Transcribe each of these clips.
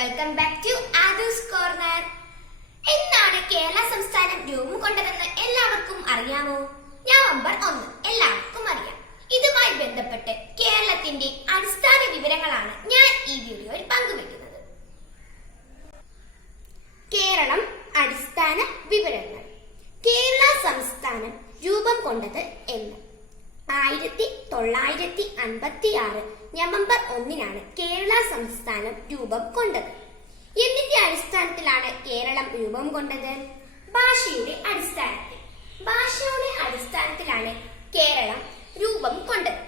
Welcome back to Aadu's corner. എന്നാണ് കേരള സംസ്ഥാനം രൂപം കൊണ്ടതെന്ന് എല്ലാവർക്കും അറിയാമോ? നവംബർ 1 എല്ലാവർക്കും അറിയാം. ഇതുമായി ബന്ധപ്പെട്ട് കേരളത്തിന്റെ അടിസ്ഥാന വിവരങ്ങളാണ് ഞാൻ ഈ വീഡിയോയിൽ പങ്കുവെക്കുന്നത്. കേരളം അടിസ്ഥാന വിവരങ്ങൾ. കേരള സംസ്ഥാനം രൂപം കൊണ്ടത് എന്ന് 1956 നവംബർ 1 കേരള സംസ്ഥാനം രൂപം കൊണ്ടത്. എന്തിന്റെ അടിസ്ഥാനത്തിലാണ് കേരളം രൂപം കൊണ്ടത്? ഭാഷയുടെ അടിസ്ഥാനത്തിലാണ് കേരളം രൂപം കൊണ്ടത്.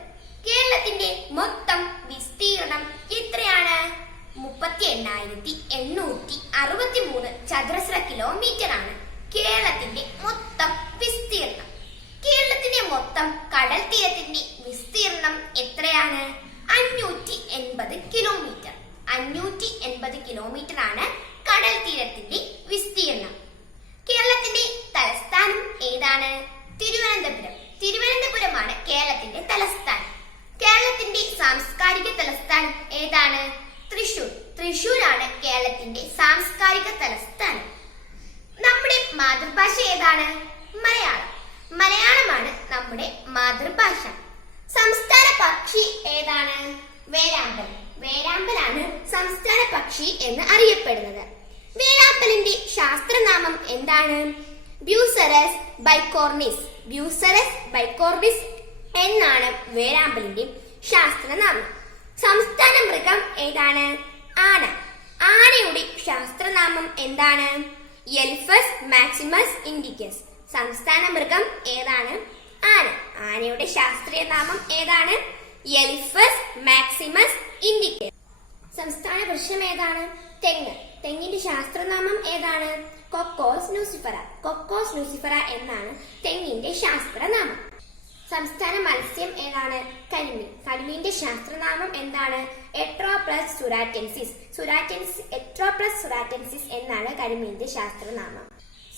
കേരളത്തിന്റെ മൊത്തം വിസ്തീർണം എത്രയാണ്? 38,863 ചതുരശ്ര കിലോമീറ്റർ ആണ് കേരളത്തിന്റെ മൊത്തം വിസ്തീർണം. കേരളത്തിന്റെ മൊത്തം കടൽ തീരത്തിന്റെ വിസ്തീർണം എത്രയാണ്? 580 കിലോമീറ്റർ. 580 കിലോമീറ്റർ ആണ് കടൽ തീരത്തിന്റെ വിസ്തീർണം. കേരളത്തിന്റെ തലസ്ഥാനം ഏതാണ്? തിരുവനന്തപുരം. തിരുവനന്തപുരമാണ് കേരളത്തിന്റെ തലസ്ഥാനം. കേരളത്തിന്റെ സാംസ്കാരിക തലസ്ഥാനം ഏതാണ്? തൃശൂർ. തൃശൂരാണ് കേരളത്തിന്റെ സാംസ്കാരിക തലസ്ഥാനം. നമ്മുടെ മാതൃഭാഷ ഏതാണ്? മലയാളം. മലയാളമാണ് നമ്മുടെ മാതൃഭാഷ. സംസ്ഥാന പക്ഷി ഏതാണ്? വേഴാമ്പൽ. വേഴാമ്പലാണ് സംസ്ഥാന പക്ഷി എന്ന് അറിയപ്പെടുന്നത്. വേഴാമ്പലിന്റെ ശാസ്ത്രനാമം എന്താണ്? ബ്യൂസെറസ് ബൈകോർണിസ്. ബ്യൂസെറസ് ബൈകോർണിസ് എന്നാണ് വേഴാമ്പലിന്റെ ശാസ്ത്രനാമം. സംസ്ഥാന മൃഗം ഏതാണ്? ആന. ആനയുടെ ശാസ്ത്രനാമം എന്താണ്? Eliphaz maximus indicus. സംസ്ഥാന മൃഗം ഏതാണ്? ആന. ആനയുടെ ശാസ്ത്രീയ നാമം ഏതാണ്? Eliphaz maximus indicus. സംസ്ഥാന വൃക്ഷം ഏതാണ്? തെങ്ങ്. തെങ്ങിന്റെ ശാസ്ത്രനാമം ഏതാണ്? Cocos nucifera. കൊക്കോസ് ന്യൂസിഫറ എന്നാണ് തെങ്ങിന്റെ ശാസ്ത്രനാമം. സംസ്ഥാന മത്സ്യം ഏതാണ്? കരിമീൻ. കരിമീന്റെ ശാസ്ത്രനാമം എന്താണ്? എട്രോപ്ലസ് സുരാറ്റൻസിസ്. എട്രോപ്ലസ് സുരാറ്റൻസിസ് എന്നാണ് കരിമീന്റെ ശാസ്ത്രനാമം.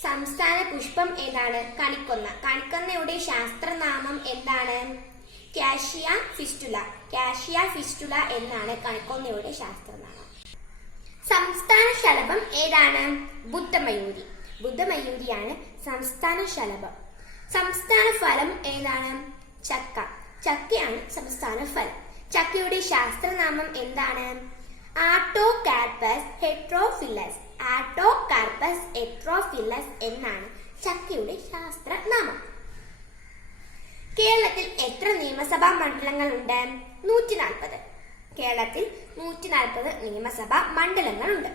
സംസ്ഥാന പുഷ്പം ഏതാണ്? കണിക്കൊന്ന. കണിക്കൊന്നയുടെ ശാസ്ത്രനാമം എന്താണ്? Cassia fistula. കാഷ്യ ഫിസ്റ്റുല എന്നാണ് കണിക്കൊന്നയുടെ ശാസ്ത്രനാമം. സംസ്ഥാന ശലഭം ഏതാണ്? ബുദ്ധമയൂരി. ബുദ്ധമയൂരിയാണ് സംസ്ഥാന ശലഭം. സംസ്ഥാന ഫലം ഏതാണ്? ചക്ക. ചക്കയാണ് സംസ്ഥാന ഫലം. ചക്കയുടെ ശാസ്ത്രനാമം എന്താണ്? ആട്ടോകാർപ്പസ് ഹെട്രോഫില്ലസ്. ആട്ടോകാർപ്പസ് ഹെട്രോഫില്ലസ് എന്നാണ് ചക്കയുടെ ശാസ്ത്രനാമം. കേരളത്തിൽ എത്ര നിയമസഭാ മണ്ഡലങ്ങളുണ്ട്? 140. കേരളത്തിൽ 140 നിയമസഭാ മണ്ഡലങ്ങളുണ്ട്.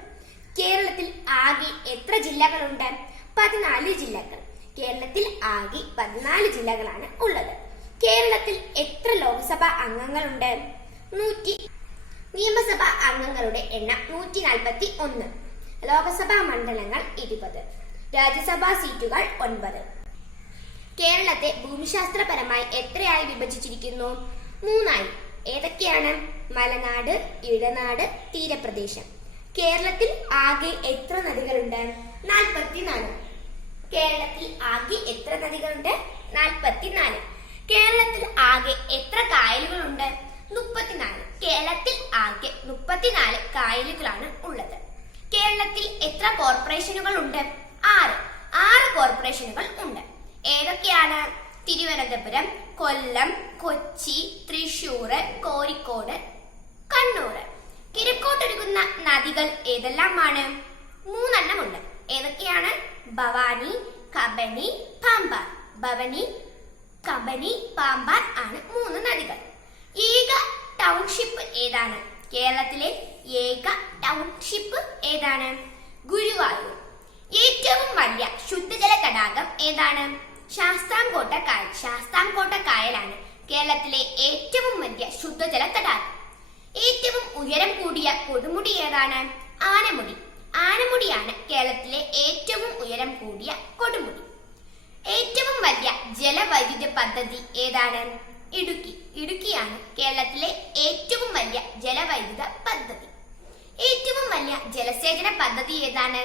കേരളത്തിൽ ആകെ എത്ര ജില്ലകളുണ്ട്? 14 ജില്ലകൾ. കേരളത്തിൽ ആകെ 14 ജില്ലകളാണ് ഉള്ളത്. കേരളത്തിൽ എത്ര ലോക്സഭാ അംഗങ്ങളുണ്ട്? 100. നിയമസഭാ അംഗങ്ങളുടെ എണ്ണം 141. ലോക്സഭാ മണ്ഡലങ്ങൾ 20. രാജ്യസഭാ സീറ്റുകൾ 9. കേരളത്തെ ഭൂമിശാസ്ത്രപരമായി എത്രയായി വിഭജിച്ചിരിക്കുന്നു? 3 ഏതൊക്കെയാണ്? മലനാട്, ഇടനാട്, തീരപ്രദേശം. കേരളത്തിൽ ആകെ എത്ര നദികളുണ്ട്? 44. കേരളത്തിൽ ആകെ എത്ര നദികളുണ്ട്? 44. കേരളത്തിൽ ആകെ എത്ര കായലുകളുണ്ട്? 34. കേരളത്തിൽ ആകെ 34 കായലുകളാണ് ഉള്ളത്. കേരളത്തിൽ എത്ര കോർപ്പറേഷനുകൾ ഉണ്ട്? 6 കോർപ്പറേഷനുകൾ ഉണ്ട്. ഏതൊക്കെയാണ്? തിരുവനന്തപുരം, കൊല്ലം, കൊച്ചി, തൃശൂർ, കോഴിക്കോട്, കണ്ണൂർ. കിഴക്കോട്ടൊഴുകുന്ന നദികൾ ഏതെല്ലാമാണ്? 3 ഉണ്ട്. ഏതൊക്കെയാണ്? ഭവാനി, കബനി, പാമ്പാർ. ഭവാനി, കബനി, പാമ്പാർ ആണ് 3 നദികൾ. ഏക ടൗൺഷിപ്പ് ഏതാണ്? കേരളത്തിലെ ഏക ടൗൺഷിപ്പ് ഏതാണ്? ഗുരുവായൂർ. ഏറ്റവും വലിയ ശുദ്ധജല തടാകം ഏതാണ്? ശാസ്താംകോട്ട കായൽ. ശാസ്താംകോട്ട കായലാണ് കേരളത്തിലെ ഏറ്റവും വലിയ ശുദ്ധജല തടാകം. ഏറ്റവും ഉയരം കൂടിയ കൊടുമുടി ഏതാണ്? ആനമുടി. ആനമുടിയാണ് കേരളത്തിലെ ഏറ്റവും ഉയരം കൂടിയ കൊടുമുടി. ഏറ്റവും വലിയ ജലവൈദ്യുത പദ്ധതി ഏതാണ്? ഇടുക്കി. ഇടുക്കിയാണ് കേരളത്തിലെ ഏറ്റവും വലിയ ജലവൈദ്യുത പദ്ധതി. ഏറ്റവും വലിയ ജലസേചന പദ്ധതി ഏതാണ്?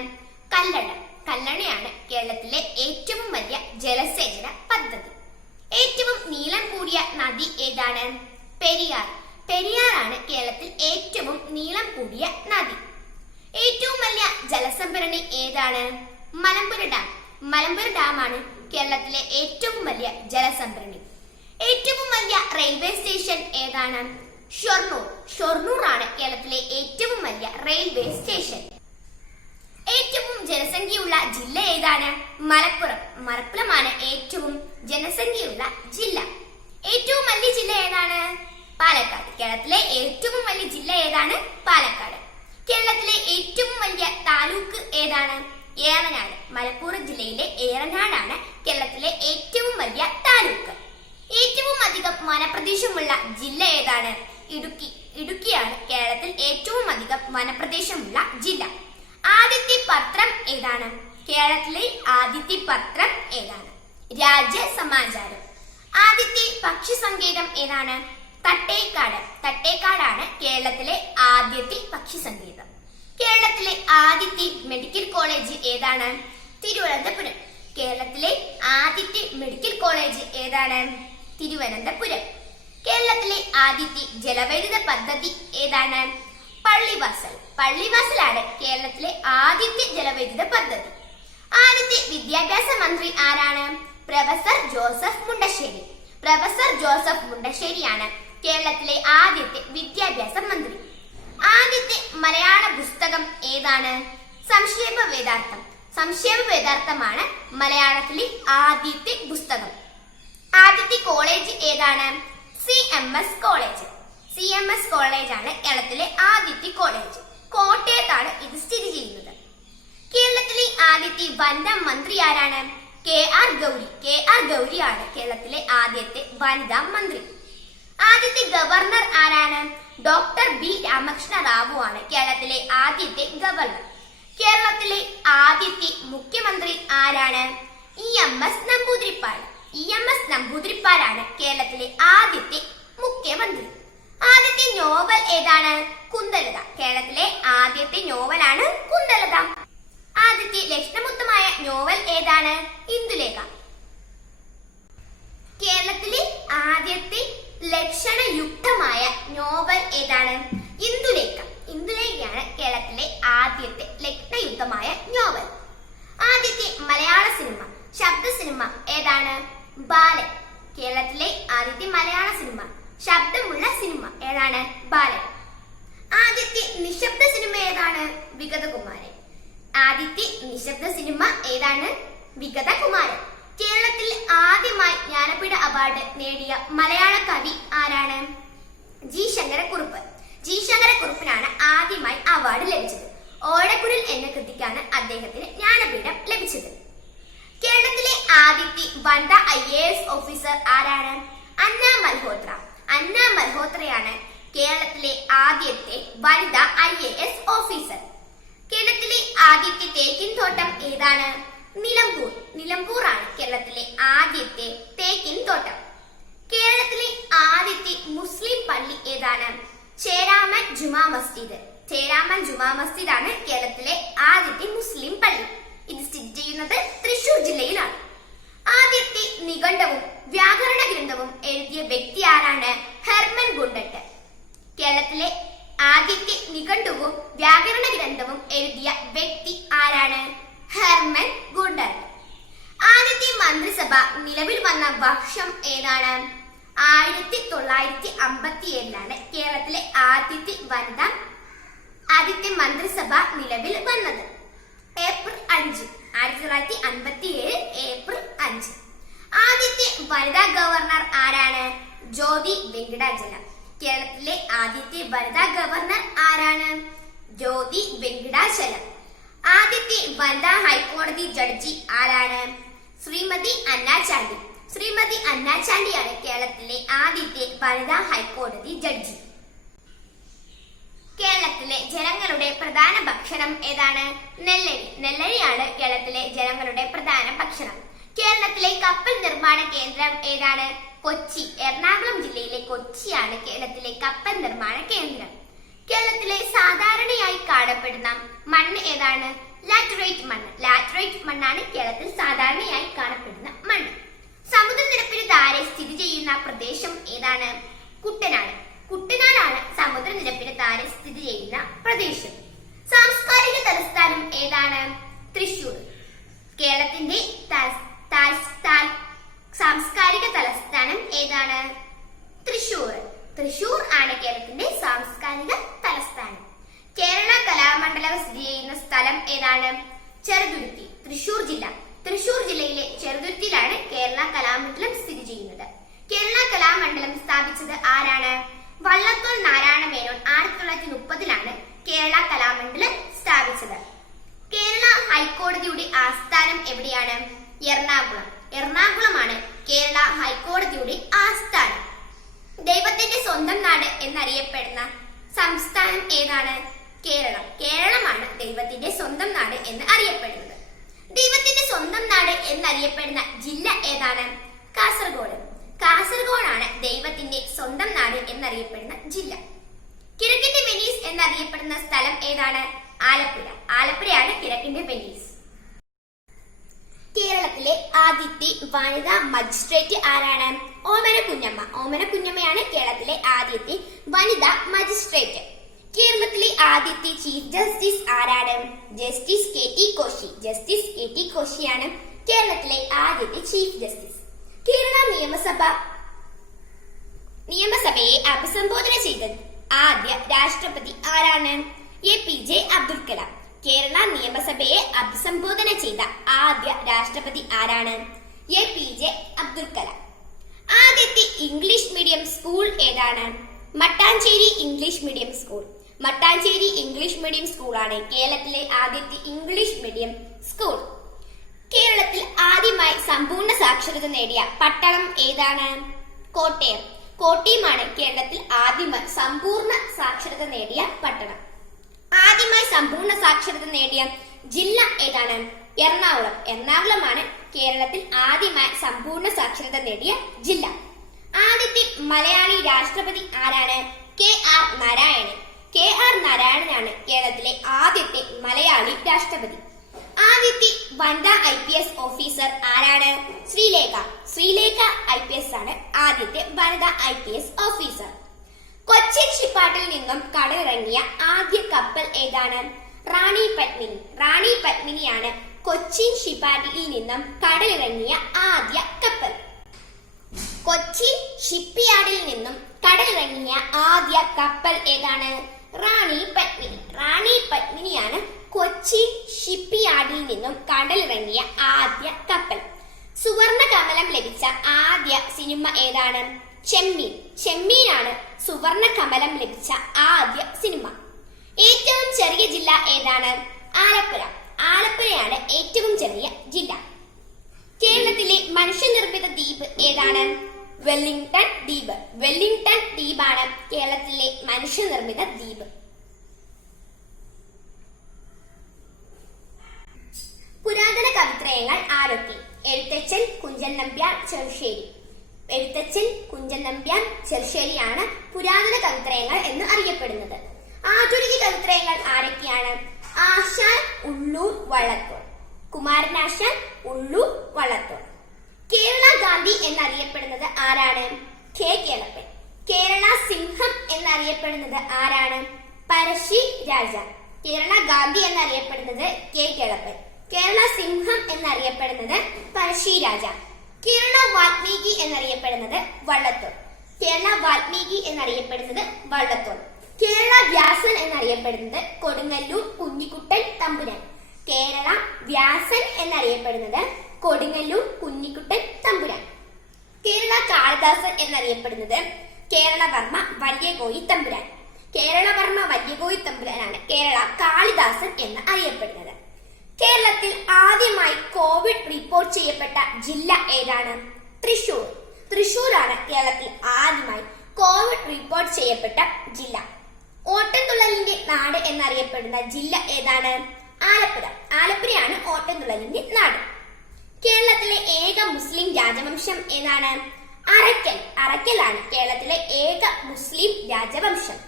കല്ലട. കല്ലണയാണ് കേരളത്തിലെ ഏറ്റവും വലിയ ജലസേചന പദ്ധതി. ഏറ്റവും നീളം കൂടിയ നദി ഏതാണ്? പെരിയാർ. പെരിയാറാണ് കേരളത്തിൽ ഏറ്റവും നീളം കൂടിയ നദി. ഏറ്റവും വലിയ ജലസംഭരണി ഏതാണ്? മലമ്പുഴ ഡാം. മലമ്പുഴ ഡാമാണ് കേരളത്തിലെ ഏറ്റവും വലിയ ജലസംഭരണി. ഏറ്റവും വലിയ റെയിൽവേ സ്റ്റേഷൻ ഏതാണ്? ഷൊർണൂർ. ഷൊർണൂർ ആണ് കേരളത്തിലെ ഏറ്റവും വലിയ റെയിൽവേ സ്റ്റേഷൻ. ഏറ്റവും ജനസംഖ്യയുള്ള ജില്ല ഏതാണ്? മലപ്പുറം. മലപ്പുറമാണ് ഏറ്റവും ജനസംഖ്യയുള്ള ജില്ല. ഏറ്റവും വലിയ ജില്ല ഏതാണ്? പാലക്കാട്. കേരളത്തിലെ ഏറ്റവും വലിയ ജില്ല ഏതാണ്? പാലക്കാട്. കേരളത്തിലെ ഏറ്റവും വലിയ താലൂക്ക് ഏതാണ്? ഏറനാട്. മലപ്പുറം ജില്ലയിലെ ഏറനാടാണ് കേരളത്തിലെ ഏറ്റവും വലിയ താലൂക്ക്. ഏറ്റവും അധികം വനപ്രദേശമുള്ള ജില്ല ഏതാണ്? ഇടുക്കി. ഇടുക്കിയാണ് കേരളത്തിൽ ഏറ്റവും അധികം വനപ്രദേശമുള്ള ജില്ല. ആദ്യത്തെ പത്രം ഏതാണ്? കേരളത്തിലെ ആദ്യത്തെ പത്രം ഏതാണ്? രാജ്യസമാചാരം. ആദ്യത്തെ പക്ഷി സങ്കേതം ഏതാണ്? തട്ടേക്കാട്. തട്ടേക്കാടാണ് കേരളത്തിലെ ആദ്യത്തെ പക്ഷി സങ്കേതം. കേരളത്തിലെ ആദ്യത്തെ മെഡിക്കൽ കോളേജ് ഏതാണ്? തിരുവനന്തപുരം. കേരളത്തിലെ ആദ്യത്തെ മെഡിക്കൽ കോളേജ് ഏതാണ്? തിരുവനന്തപുരം. കേരളത്തിലെ ആദ്യത്തെ ജലവൈദ്യുത പദ്ധതി ഏതാണ്? പള്ളിവാസൽ. പള്ളിവാസലാണ് കേരളത്തിലെ ആദ്യത്തെ ജലവൈദ്യുത പദ്ധതി. ആദ്യത്തെ വിദ്യാഭ്യാസ മന്ത്രി ആരാണ്? പ്രൊഫസർ ജോസഫ് മുണ്ടശ്ശേരി. പ്രൊഫസർ ജോസഫ് മുണ്ടശ്ശേരിയാണ് കേരളത്തിലെ ആദ്യത്തെ വിദ്യാഭ്യാസ മന്ത്രി. ആദ്യത്തെ മലയാള പുസ്തകം ഏതാണ്? സംക്ഷേപ വേദാർത്ഥം. സംക്ഷേപ വേദാർത്ഥമാണ് മലയാളത്തിലെ ആദ്യത്തെ പുസ്തകം. ആദ്യത്തെ കോളേജ് ഏതാണ്? CMS college. CMS കോളേജ് ആണ് കേരളത്തിലെ ആദ്യത്തെ കോളേജ്. കോട്ടയത്താണ് ഇത് സ്ഥിതി ചെയ്യുന്നത്. കേരളത്തിലെ ആദ്യത്തെ വനിതാ മന്ത്രി ആരാണ്? KR ഗൗരി. KR ഗൗരിയാണ് കേരളത്തിലെ ആദ്യത്തെ വനിതാ മന്ത്രി. ആദ്യത്തെ ഗവർണർ ആരാണ്? ഡോക്ടർ B രാമകൃഷ്ണ റാവു ആണ് കേരളത്തിലെ ആദ്യത്തെ ഗവർണർ. കേരളത്തിലെ ആദ്യത്തെ മുഖ്യമന്ത്രി ആരാണ്? EMS നമ്പൂതിരിപ്പാട്. EMS നമ്പൂതിരിപ്പാടാണ് കേരളത്തിലെ ആദ്യത്തെ മുഖ്യമന്ത്രി. ആദ്യത്തെ നോവൽ ഏതാണ്? കുന്തലത. കേരളത്തിലെ ആദ്യത്തെ നോവലാണ് കുന്തലത. ആദ്യത്തെ ലക്ഷണമുക്തമായ നോവൽ ഏതാണ്? ഇന്ദുലേഖ. കേരളത്തിലെ ആദ്യത്തെ ലക്ഷണയുക്തമായ നോവൽ ഏതാണ്? ഇന്ദുലേഖ. ഇന്ദുലേഖയാണ് കേരളത്തിലെ ആദ്യത്തെ ലക്ഷണയുക്തമായ നോവൽ. ആദ്യത്തെ മലയാള സിനിമ ശബ്ദ സിനിമ ഏതാണ്? ബാലൻ. കേരളത്തിലെ ആദ്യത്തെ മലയാള സിനിമ ശബ്ദമുള്ള സിനിമ ഏതാണ്? ബാലൻ. ആദ്യത്തെ നിശബ്ദ സിനിമ ഏതാണ്? വിഗതകുമാരൻ. ആദ്യത്തെ നിശബ്ദ സിനിമ ഏതാണ്? വിഗതകുമാരൻ. കേരളത്തിൽ ആദ്യമായി ജ്ഞാനപീഠ അവാർഡ് നേടിയ മലയാള കവി ആരാണ്? G ശങ്കരക്കുറുപ്പ്. G ശങ്കരക്കുറുപ്പിനാണ് ആദ്യമായി അവാർഡ് ലഭിച്ചത്. ഓടക്കുഴൽ എന്ന കൃതിക്കാണ് അദ്ദേഹത്തിന് ജ്ഞാനപീഠം ലഭിച്ചത്. കേരളത്തിലെ ആദ്യത്തെ വനിതാ IAS ഓഫീസർ ആരാണ്? അന്ന മൽഹോത്ര. അന്ന മൽഹോത്രയാണ് കേരളത്തിലെ ആദ്യത്തെ വനിതാ IAS ഓഫീസർ. കേരളത്തിലെ ആദ്യത്തെ തേക്കിൻ തോട്ടം ഏതാണ്? നിലമ്പൂർ. നിലമ്പൂർ ആണ് കേരളത്തിലെ ആദ്യത്തെ തേക്കിൻ തോട്ടം. കേരളത്തിലെ ആദ്യത്തെ മുസ്ലിം പള്ളി ഏതാണ്? ചേരാമൻ ജുമാ മസ്ജിദ്. ചേരാമൻ ജുമാ മസ്ജിദ് ആണ് കേരളത്തിലെ ആദ്യത്തെ മുസ്ലിം പള്ളി. ഇത് സ്ഥിതി ചെയ്യുന്നത് തൃശൂർ ജില്ലയിലാണ്. ആദ്യത്തെ നിഘണ്ടവും വ്യാകരണ ഗ്രന്ഥവും എഴുതിയ വ്യക്തി ആരാണ്? Hermann Gundert. കേരളത്തിലെ ആദ്യത്തെ നിഘണ്ടുവും വ്യാകരണ ഗ്രന്ഥവും എഴുതിയ വ്യക്തി ആരാണ്? Hermann Gundert. ആദ്യത്തെ മന്ത്രിസഭ നിലവിൽ വന്ന വർഷം ഏതാണ്? 1957 കേരളത്തിലെ ആദ്യത്തെ മന്ത്രിസഭ നിലവിൽ വന്നത്. April 5 1957 April 5. ആദ്യത്തെ വനിതാ ഗവർണർ ആരാണ്? ജ്യോതി വെങ്കിടാചലം. കേരളത്തിലെ ആദ്യത്തെ വനിതാ ഗവർണർ ആരാണ്? ജ്യോതി വെങ്കിടാചലം. ആദ്യത്തെ വനിതാ ഹൈക്കോടതി ജഡ്ജി ആരാണ്? ശ്രീമതി അന്നാ ചാണ്ടി. ശ്രീമതി അന്നാ ചാണ്ടിയാണ് കേരളത്തിലെ ആദ്യത്തെ വനിതാ ഹൈക്കോടതി ജഡ്ജി. കേരളത്തിലെ ജനങ്ങളുടെ പ്രധാന ഭക്ഷണം ഏതാണ്? നെല്ലരി. നെല്ലരിയാണ് കേരളത്തിലെ ജനങ്ങളുടെ പ്രധാന ഭക്ഷണം. കേരളത്തിലെ കപ്പൽ നിർമ്മാണ കേന്ദ്രം ഏതാണ്? കൊച്ചി. എറണാകുളം ജില്ലയിലെ കൊച്ചിയാണ് കേരളത്തിലെ കപ്പൽ നിർമ്മാണ കേന്ദ്രം. കേരളത്തിലെ സാധാരണയായി കാണപ്പെടുന്ന മണ്ണ് ഏതാണ്? ലാറ്ററൈറ്റ് മണ്ണ്. ലാറ്ററൈറ്റ് മണ്ണാണ് കേരളത്തിൽ സാധാരണയായി കാണപ്പെടുന്ന മണ്ണ്. സമുദ്രനിരപ്പിന് താഴെ സ്ഥിതി ചെയ്യുന്ന പ്രദേശം ഏതാണ്? കുട്ടനാട്. കുട്ടനാടാണ് സമുദ്രനിരപ്പിന് താഴെ സ്ഥിതി ചെയ്യുന്ന പ്രദേശം. സാംസ്കാരിക ഏതാണ്? തൃശൂർ. കേരളത്തിന്റെ സാംസ്കാരിക തലസ്ഥാനം ഏതാണ്? തൃശൂർ. തൃശൂർ ആണ് കേരളത്തിന്റെ സാംസ്കാരിക തലസ്ഥാനം. കേരള കലാമണ്ഡലം സ്ഥിതി ചെയ്യുന്ന സ്ഥലം ഏതാണ്? ചെറുതുരുത്തി, തൃശൂർ ജില്ല. തൃശൂർ ജില്ലയിലെ ചെറുതുരുത്തിയിലാണ് കേരള കലാമണ്ഡലം സ്ഥിതി ചെയ്യുന്നത്. കേരള കലാമണ്ഡലം സ്ഥാപിച്ചത് ആരാണ്? വള്ളത്തോൾ നാരായണ മേനോൻ 1930-ലാണ് കേരള കലാമണ്ഡലം സ്ഥാപിച്ചത്. കേരള ഹൈക്കോടതിയുടെ ആസ്ഥാനം എവിടെയാണ്? എറണാകുളം. എറണാകുളമാണ് കേരള ഹൈക്കോടതിയുടെ ആസ്ഥാനം. ദൈവത്തിന്റെ സ്വന്തം നാട് എന്നറിയപ്പെടുന്ന സംസ്ഥാനം ഏതാണ്? കേരളം. കേരളമാണ് ദൈവത്തിന്റെ സ്വന്തം നാട് എന്ന് അറിയപ്പെടുന്നത്. ദൈവത്തിന്റെ സ്വന്തം നാട് എന്നറിയപ്പെടുന്ന ജില്ല ഏതാണ്? കാസർഗോഡ്. കാസർഗോഡാണ് ദൈവത്തിന്റെ സ്വന്തം നാട് എന്നറിയപ്പെടുന്ന ജില്ല. കിഴക്കിന്റെ വെനീസ് എന്നറിയപ്പെടുന്ന സ്ഥലം ഏതാണ്? ആലപ്പുഴ. ആലപ്പുഴയാണ് കിഴക്കിന്റെ വെനീസ്. കേരളത്തിലെ ആദ്യത്തെ വനിതാ മജിസ്ട്രേറ്റ് ആരാണ്? ഓമന കുഞ്ഞമ്മ. ഓമന കുഞ്ഞമ്മയാണ് കേരളത്തിലെ ആദ്യത്തെ വനിതാ മജിസ്ട്രേറ്റ്. കേരളത്തിലെ ആദ്യത്തെ ചീഫ് ജസ്റ്റിസ് ആരാണ്? Justice K T. Koshy. Justice K T. കോശിയാണ് കേരളത്തിലെ ആദ്യത്തെ ചീഫ് ജസ്റ്റിസ്. കേരള നിയമസഭയെ അഭിസംബോധന ചെയ്ത ആദ്യ രാഷ്ട്രപതി ആരാണ്? എ.പി.ജെ. അബ്ദുൽ കലാം. കേരള നിയമസഭയെ അഭിസംബോധന ചെയ്ത ആദ്യ രാഷ്ട്രപതി ആരാണ്? എ.പി.ജെ. അബ്ദുൽ കലാം. ആദ്യത്തെ ഇംഗ്ലീഷ് മീഡിയം സ്കൂൾ ഏതാണ്? Mattancherry English medium school. Mattancherry English medium സ്കൂളാണ് കേരളത്തിലെ ആദ്യത്തെ ഇംഗ്ലീഷ് മീഡിയം സ്കൂൾ. കേരളത്തിൽ ആദ്യമായി സമ്പൂർണ്ണ സാക്ഷരത നേടിയ പട്ടണം ഏതാണ്? കോട്ടയം. കോട്ടയമാണ് കേരളത്തിൽ ആദ്യമായി സമ്പൂർണ്ണ സാക്ഷരത നേടിയ പട്ടണം. ആദ്യമായി സമ്പൂർണ്ണ സാക്ഷരത നേടിയ ജില്ല ഏതാണ്? എറണാകുളം. എറണാകുളമാണ് കേരളത്തിൽ ആദ്യമായി സമ്പൂർണ്ണ സാക്ഷരത നേടിയ ജില്ല. ആദ്യത്തെ മലയാളി രാഷ്ട്രപതി ആരാണ്? കെ.ആർ. നാരായണൻ. കെ.ആർ. നാരായണനാണ് കേരളത്തിലെ ആദ്യത്തെ മലയാളി രാഷ്ട്രപതി. ആദ്യത്തെ വനിതാ IPS ഓഫീസർ ആരാണ്? ശ്രീലേഖ. ശ്രീലേഖ IPS ആണ് ആദ്യത്തെ വനിതാ IPS ഓഫീസർ. കൊച്ചിൻ ഷിപ്പാട്ടിൽ നിന്നും കടലിറങ്ങിയ ആദ്യ കപ്പൽ ഏതാണ്? റാണി പത്മിനി. റാണി പത്മിനിയാണ് കൊച്ചിൻ ഷിപ്പാട്ടിൽ നിന്നും കടലിറങ്ങിയ ആദ്യ കപ്പൽ. കൊച്ചിൻ ഷിപ്പ്യാർഡിൽ നിന്നും കടലിറങ്ങിയ ആദ്യ കപ്പൽ ഏതാണ്? റാണി പത്മിനി. റാണി പത്മിനിയാണ് കൊച്ചിൻ ഷിപ്പ്യാർഡിൽ നിന്നും കടലിറങ്ങിയ ആദ്യ കപ്പൽ. സുവർണ കമലം ലഭിച്ച ആദ്യ സിനിമ ഏതാണ്? ചെമ്മീൻ. ചെമ്മീനാണ് സുവർണ കമലം ലഭിച്ച ആദ്യ സിനിമ. ഏറ്റവും ചെറിയ ജില്ല ഏതാണ്? ആലപ്പുഴ. ആലപ്പുഴയാണ് ഏറ്റവും ചെറിയ ജില്ല. കേരളത്തിലെ മനുഷ്യനിർമ്മിത ദ്വീപ് ഏതാണ്? വെല്ലിംഗ്ടൺ ദ്വീപ്. വെല്ലിംഗ്ടൺ ദ്വീപാണ് കേരളത്തിലെ മനുഷ്യനിർമ്മിത ദ്വീപ്. പുരാതന കവിത്രയങ്ങൾ ആരൊക്കെ? എഴുത്തച്ഛൻ, കുഞ്ചൻ നമ്പ്യാർ, ചെറുശ്ശേരി. എഴുത്തച്ഛൻ, കുഞ്ചൻ നമ്പ്യാർ, ചെറുശ്ശേരിയാണ് പുരാതന കവിത്രയങ്ങൾ എന്ന് അറിയപ്പെടുന്നത്. ആധുനിക കവിത്രയങ്ങൾ ആരൊക്കെയാണ്? ആശാൻ, ഉള്ളൂർ, വള്ളത്തോൾ. കുമാരനാശാൻ, ഉള്ളൂർ, വള്ളത്തോൾ. കേരള ഗാന്ധി എന്നറിയപ്പെടുന്നത് ആരാണ്? കെ. കേളപ്പൻ. കേരള സിംഹം എന്നറിയപ്പെടുന്നത് ആരാണ്? പഴശ്ശി രാജ. കേരള ഗാന്ധി എന്നറിയപ്പെടുന്നത് കെ. കേളപ്പൻ. കേരള സിംഹം എന്നറിയപ്പെടുന്നത് പഴശ്ശി രാജ. കേരള വാൽമീകി എന്നറിയപ്പെടുന്നത് വള്ളത്തോൾ. കേരള വാൽമീകി എന്നറിയപ്പെടുന്നത് വള്ളത്തോൾ. കേരള വ്യാസൻ എന്നറിയപ്പെടുന്നത് കൊടുങ്ങല്ലൂർ കുഞ്ഞിക്കുട്ടൻ തമ്പുരാൻ. കേരള വ്യാസൻ എന്നറിയപ്പെടുന്നത് കൊടുങ്ങല്ലൂർ കുഞ്ഞിക്കുട്ടൻ തമ്പുരാൻ. കേരള കാളിദാസൻ എന്നറിയപ്പെടുന്നത് കേരളവർമ്മ വല്യകോയി തമ്പുരാൻ. കേരളവർമ്മ വല്യകോയി തമ്പുരാനാണ് കേരള കാളിദാസൻ എന്ന് അറിയപ്പെടുന്നത്. കേരളത്തിൽ ആദ്യമായി കോവിഡ് റിപ്പോർട്ട് ചെയ്യപ്പെട്ട ജില്ല ഏതാണ്? തൃശൂർ. തൃശൂരാണ് കേരളത്തിൽ ആദ്യമായി കോവിഡ് റിപ്പോർട്ട് ചെയ്യപ്പെട്ട ജില്ല. ഓട്ടൻതുള്ളലിന്റെ നാട് എന്നറിയപ്പെടുന്ന ജില്ല ഏതാണ്? ആലപ്പുഴ. ആലപ്പുഴയാണ് ഓട്ടൻതുള്ളലിന്റെ നാട്. കേരളത്തിലെ ഏക മുസ്ലിം രാജവംശം ഏതാണ്? അറക്കൽ. അറക്കലാണ് കേരളത്തിലെ ഏക മുസ്ലിം രാജവംശം.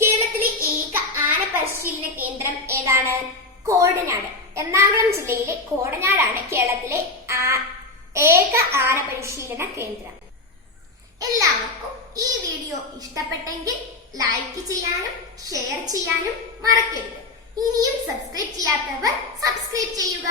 കേരളത്തിലെ ഏക ആന പരിശീലന കേന്ദ്രം ഏതാണ്? കോടനാട്. എറണാകുളം ജില്ലയിലെ കോടനാടാണ് കേരളത്തിലെ ഏക ആന പരിശീലന കേന്ദ്രം. എല്ലാവർക്കും ഈ വീഡിയോ ഇഷ്ടപ്പെട്ടെങ്കിൽ ലൈക്ക് ചെയ്യാനും ഷെയർ ചെയ്യാനും മറക്കരുത്. ഇനിയും സബ്സ്ക്രൈബ് ചെയ്തിട്ടില്ലാത്തവർ സബ്സ്ക്രൈബ് ചെയ്യുക.